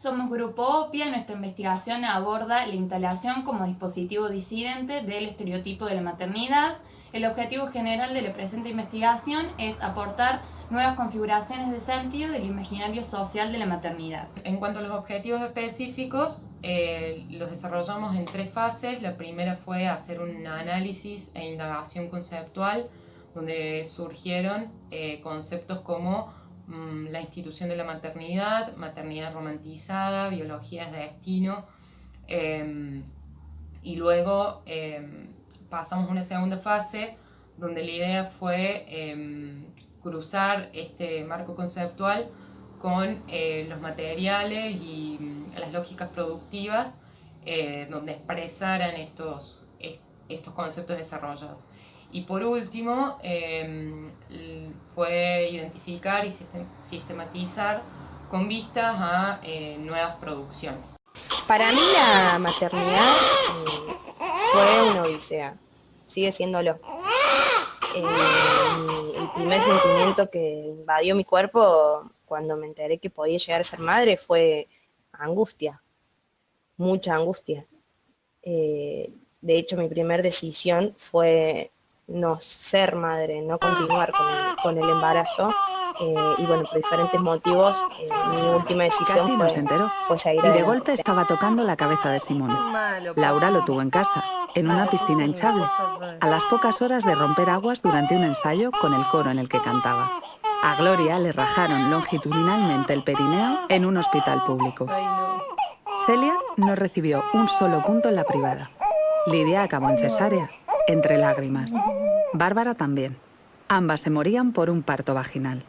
Somos Grupo OPIA y nuestra investigación aborda la instalación como dispositivo disidente del estereotipo de la maternidad. El objetivo general de la presente investigación es aportar nuevas configuraciones de sentido del imaginario social de la maternidad. En cuanto a los objetivos específicos, los desarrollamos en 3 fases. La primera fue hacer un análisis e indagación conceptual, donde surgieron conceptos como la institución de la maternidad, maternidad romantizada, biología de destino, y luego pasamos a una segunda fase donde la idea fue cruzar este marco conceptual con los materiales y las lógicas productivas, donde expresaran estos conceptos desarrollados. Y por último, fue identificar y sistematizar con vistas a nuevas producciones. Para mí la maternidad fue una odisea, sigue siéndolo. El primer sentimiento que invadió mi cuerpo cuando me enteré que podía llegar a ser madre fue angustia, mucha angustia. De hecho, mi primera decisión fue no ser madre, no continuar con el embarazo. Y bueno, por diferentes motivos, mi última decisión Casi no se enteró. fue seguir Y de adelante. golpe estaba tocando la cabeza de Simón. Laura lo tuvo en casa, en una piscina hinchable, a las pocas horas de romper aguas durante un ensayo con el coro en el que cantaba. A Gloria le rajaron longitudinalmente el perineo en un hospital público. Celia no recibió un solo punto en la privada. Lidia acabó en cesárea, entre lágrimas. Bárbara también. Ambas se morían por un parto vaginal.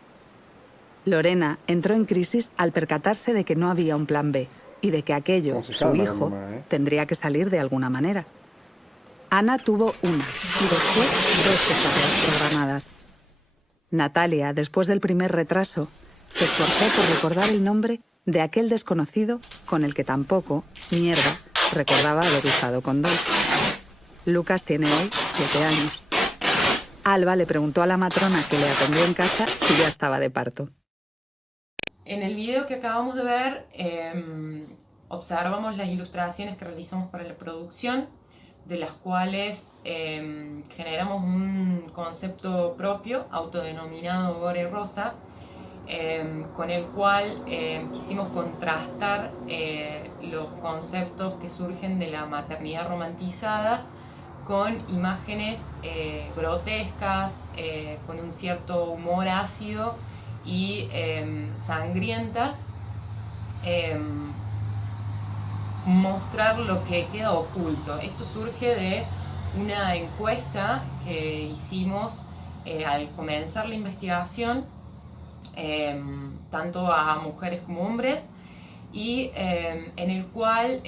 Lorena entró en crisis al percatarse de que no había un plan B y de que aquello, su hijo, tendría que salir de alguna manera. Ana tuvo una y después 2 cesáreas programadas. Natalia, después del primer retraso, se esforzó por recordar el nombre de aquel desconocido con el que tampoco, mierda, recordaba haber usado condón. Lucas tiene hoy 7 años. Alba le preguntó a la matrona que le atendió en casa si ya estaba de parto. En el video que acabamos de ver, observamos las ilustraciones que realizamos para la producción, de las cuales generamos un concepto propio, autodenominado Gore Rosa, con el cual quisimos contrastar los conceptos que surgen de la maternidad romantizada con imágenes grotescas, con un cierto humor ácido y sangrientas, mostrar lo que queda oculto. Esto surge de una encuesta que hicimos al comenzar la investigación, tanto a mujeres como hombres, y en el cual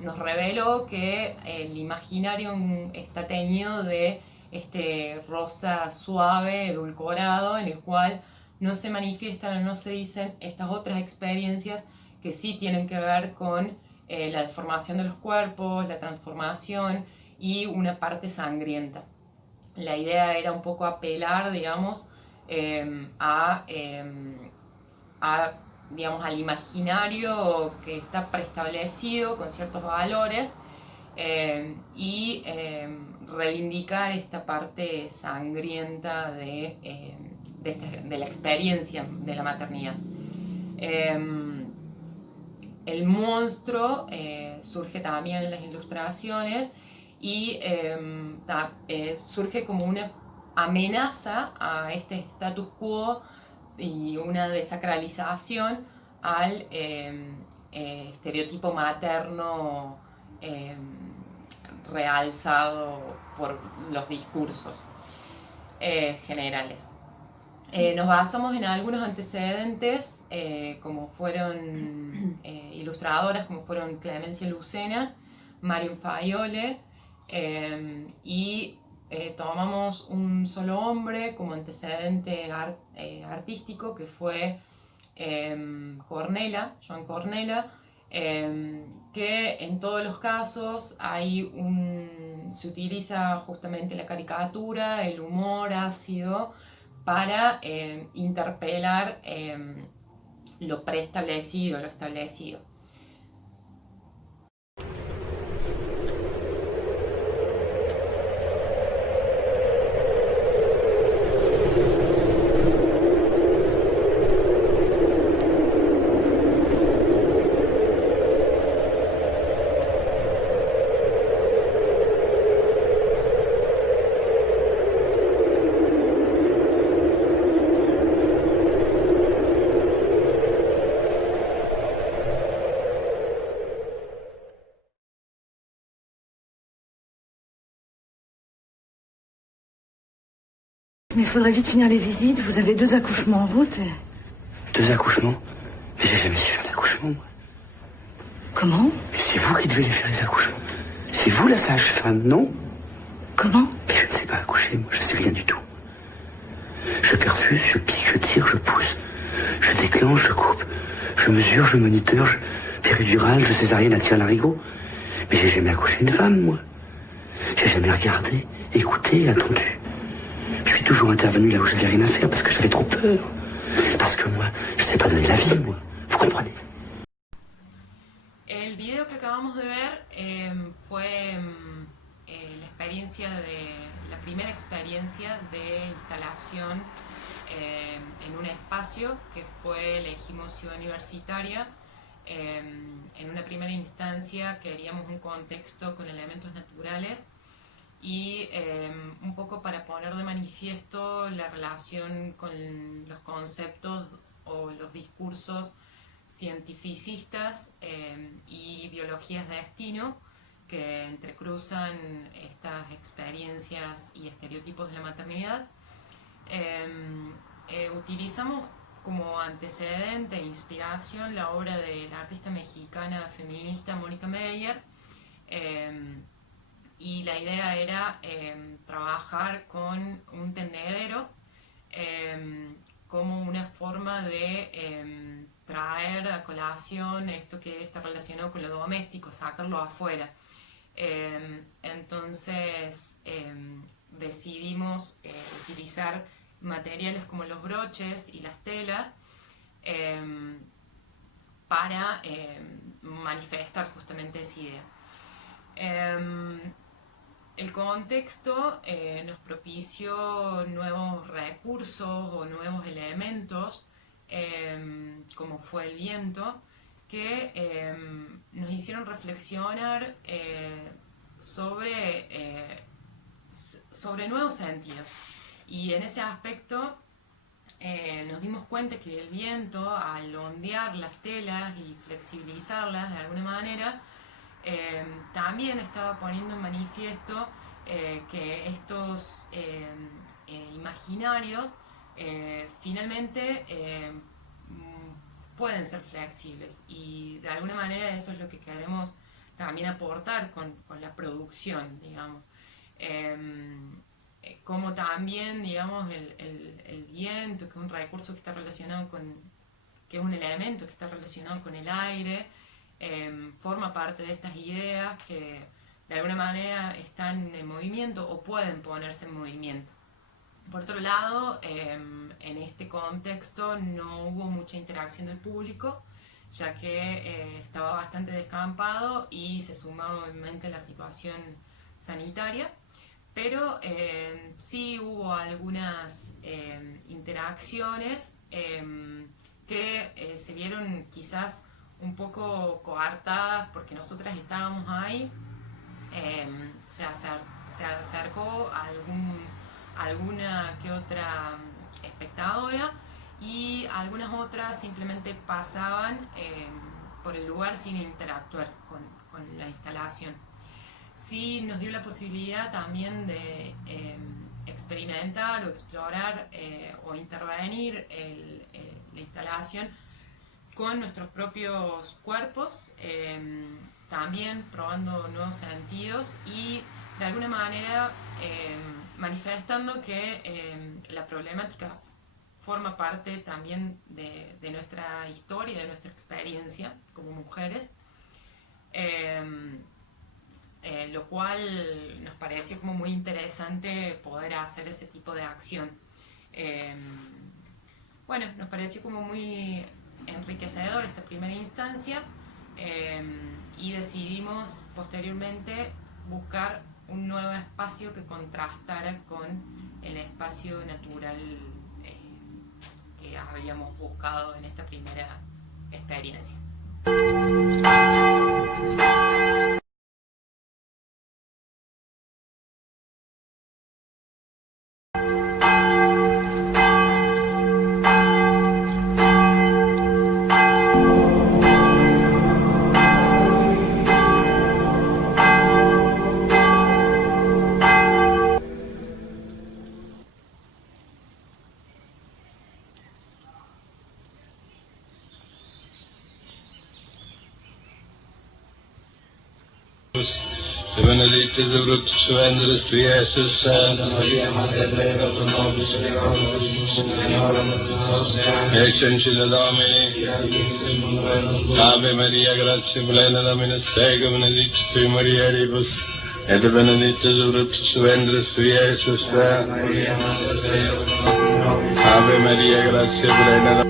nos reveló que el imaginario está teñido de este rosa suave, edulcorado, en el cual no se manifiestan o no se dicen estas otras experiencias que sí tienen que ver con la deformación de los cuerpos, la transformación y una parte sangrienta. La idea era un poco apelar, digamos, digamos, al imaginario que está preestablecido con ciertos valores, y reivindicar esta parte sangrienta de la experiencia de la maternidad. El monstruo surge también en las ilustraciones y surge como una amenaza a este status quo y una desacralización al estereotipo materno realzado por los discursos generales. Nos basamos en algunos antecedentes, como fueron ilustradoras, como fueron Clemencia Lucena, Marion Faiole, y tomamos un solo hombre como antecedente artístico, que fue Joan Cornella, que en todos los casos se utiliza justamente la caricatura, el humor ácido, para interpelar lo preestablecido, lo establecido. mais il faudrait vite finir les visites. Vous avez 2 accouchements en route. 2 accouchements? Mais j'ai jamais su faire d'accouchement, moi. Comment? Mais c'est vous qui devez les faire, les accouchements. C'est vous la sage-femme, non? Comment? Mais je ne sais pas accoucher, moi, je sais rien du tout. Je perfuse, je pique, je tire, je pousse. Je déclenche, je coupe. Je mesure, je moniteur, péridurale, je césarienne à tire-larigot. Mais j'ai jamais accouché une femme, moi. J'ai jamais regardé, écouté, attendu. Je suis toujours intervenu là où j'avais rien à faire parce que j'avais trop peur. Parce que moi, je sais pas donner la vie, moi. Vous comprenez? El video que acabamos de ver fue la primera experiencia de instalación en un espacio que fue elegimos Ciudad Universitaria. En una primera instancia queríamos un contexto con elementos naturales y un poco para poner de manifiesto la relación con los conceptos o los discursos cientificistas y biologías de destino que entrecruzan estas experiencias y estereotipos de la maternidad. Utilizamos como antecedente e inspiración la obra de la artista mexicana feminista Mónica Meyer, y la idea era trabajar con un tendedero como una forma de traer a colación esto que está relacionado con lo doméstico, sacarlo afuera. Entonces decidimos utilizar materiales como los broches y las telas para manifestar justamente esa idea. El contexto nos propició nuevos recursos o nuevos elementos, como fue el viento, que nos hicieron reflexionar sobre nuevos sentidos. Y en ese aspecto nos dimos cuenta que el viento, al ondear las telas y flexibilizarlas de alguna manera, también estaba poniendo en manifiesto que estos imaginarios finalmente pueden ser flexibles, y de alguna manera eso es lo que queremos también aportar con la producción, digamos. Como también, digamos, el viento, que es un recurso que está relacionado que es un elemento que está relacionado con el aire, forma parte de estas ideas que de alguna manera están en movimiento o pueden ponerse en movimiento. Por otro lado, en este contexto no hubo mucha interacción del público, ya que estaba bastante descampado y se sumaba obviamente la situación sanitaria, pero sí hubo algunas interacciones que se vieron quizás un poco coartadas porque nosotras estábamos ahí. Se acercó alguna que otra espectadora y algunas otras simplemente pasaban por el lugar sin interactuar con la instalación. Sí nos dio la posibilidad también de experimentar o explorar o intervenir la instalación con nuestros propios cuerpos, también probando nuevos sentidos y de alguna manera manifestando que la problemática forma parte también de nuestra historia, de nuestra experiencia como mujeres, lo cual nos pareció como muy interesante poder hacer ese tipo de acción. Bueno, nos pareció como muy enriquecedor esta primera instancia, y decidimos posteriormente buscar un nuevo espacio que contrastara con el espacio natural que habíamos buscado en esta primera experiencia. Se benedictus fructus ventris tui, Iesus. Santa Maria, Mater Dei, ora pro nobis peccatoribus, et in hora mortis nostre. Ecce Domini, Ave Maria, gratia plena, Dominus tecum, benedictus tui mulieribus, et benedictus fructus ventris tui, Iesus. Santa Maria, Mater Dei, ora pro nobis. Ave Maria, gratia plena.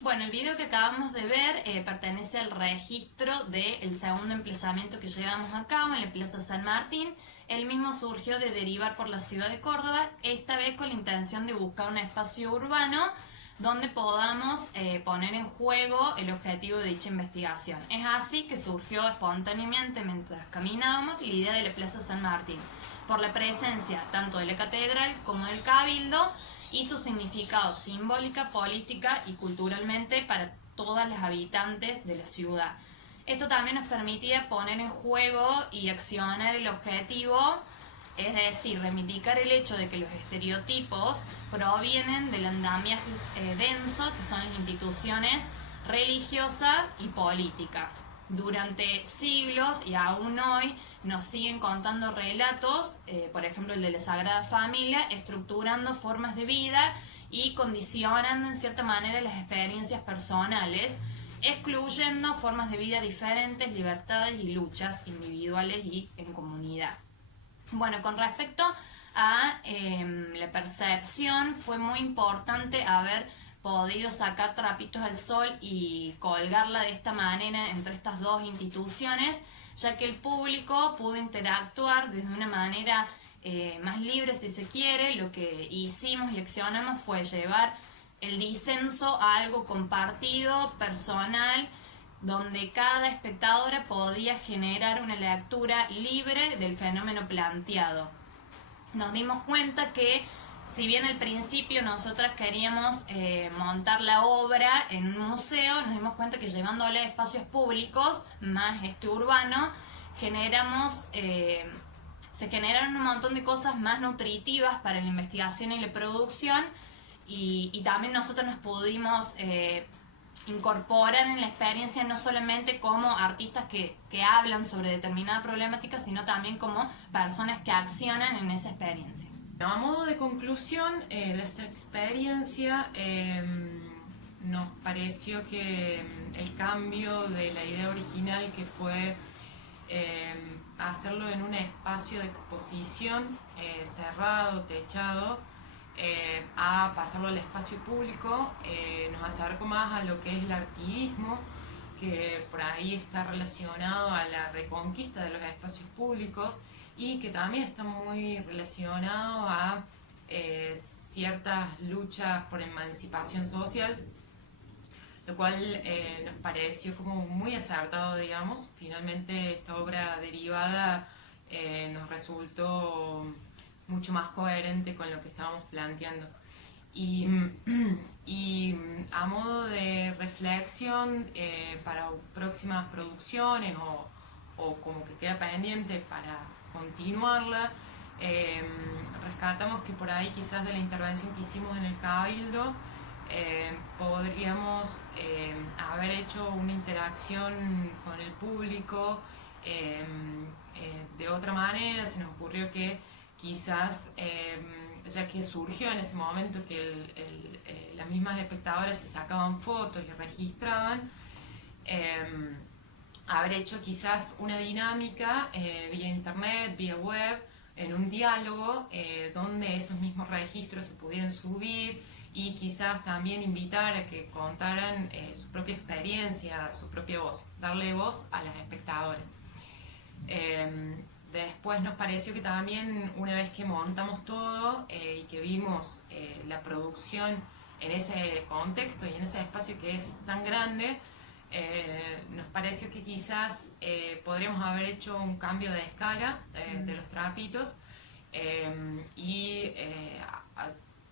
Bueno, el video que acabamos de ver pertenece al registro del segundo emplazamiento que llevamos a cabo en la Plaza San Martín. El mismo surgió de derivar por la ciudad de Córdoba, esta vez con la intención de buscar un espacio urbano donde podamos poner en juego el objetivo de dicha investigación. Es así que surgió espontáneamente mientras caminábamos la idea de la Plaza San Martín, por la presencia tanto de la catedral como del cabildo y su significado simbólica, política y culturalmente para todas las habitantes de la ciudad. Esto también nos permitía poner en juego y accionar el objetivo, es decir, reivindicar el hecho de que los estereotipos provienen del andamiaje denso que son las instituciones religiosa y política. Durante siglos y aún hoy nos siguen contando relatos, por ejemplo el de la Sagrada Familia, estructurando formas de vida y condicionando en cierta manera las experiencias personales, excluyendo formas de vida diferentes, libertades y luchas individuales y en comunidad. Bueno, con respecto a la percepción, fue muy importante haber podido sacar trapitos al sol y colgarla de esta manera entre estas dos instituciones, ya que el público pudo interactuar desde una manera más libre, si se quiere. Lo que hicimos y accionamos fue llevar el disenso a algo compartido, personal, donde cada espectadora podía generar una lectura libre del fenómeno planteado. Nos dimos cuenta que si bien al principio nosotras queríamos montar la obra en un museo, nos dimos cuenta que llevándole a espacios públicos, más urbano, se generaron un montón de cosas más nutritivas para la investigación y la producción, y también nosotros nos pudimos incorporar en la experiencia no solamente como artistas que hablan sobre determinada problemática, sino también como personas que accionan en esa experiencia. A modo de conclusión de esta experiencia, nos pareció que el cambio de la idea original, que fue hacerlo en un espacio de exposición cerrado, techado, a pasarlo al espacio público, nos acercó más a lo que es el artivismo, que por ahí está relacionado a la reconquista de los espacios públicos, y que también está muy relacionado a ciertas luchas por emancipación social, lo cual nos pareció como muy acertado, digamos. Finalmente esta obra derivada nos resultó mucho más coherente con lo que estábamos planteando. Y a modo de reflexión para próximas producciones o como que queda pendiente para continuarla, rescatamos que por ahí quizás de la intervención que hicimos en el Cabildo podríamos haber hecho una interacción con el público de otra manera. Se nos ocurrió que quizás, ya que surgió en ese momento que las mismas espectadoras se sacaban fotos y registraban, haber hecho quizás una dinámica vía internet, vía web, en un diálogo donde esos mismos registros se pudieran subir, y quizás también invitar a que contaran su propia experiencia, su propia voz, darle voz a las espectadoras. Después nos pareció que también, una vez que montamos todo y que vimos la producción en ese contexto y en ese espacio que es tan grande, nos pareció que quizás podríamos haber hecho un cambio de escala de los trapitos y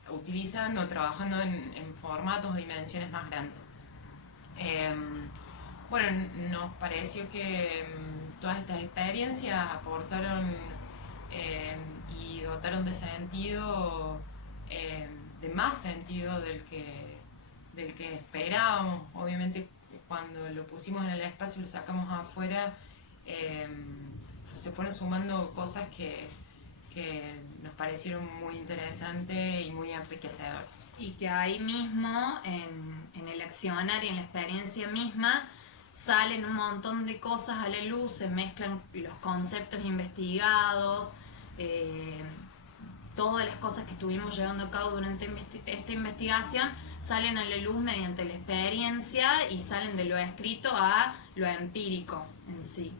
utilizando o trabajando en formatos o dimensiones más grandes. Bueno, nos pareció que todas estas experiencias aportaron y dotaron de sentido, de más sentido del que esperábamos. Obviamente cuando lo pusimos en el espacio y lo sacamos afuera, se fueron sumando cosas que nos parecieron muy interesantes y muy enriquecedoras. Y que ahí mismo, en el accionar y en la experiencia misma, salen un montón de cosas a la luz, se mezclan los conceptos investigados, todas las cosas que estuvimos llevando a cabo durante esta investigación salen a la luz mediante la experiencia y salen de lo escrito a lo empírico en sí.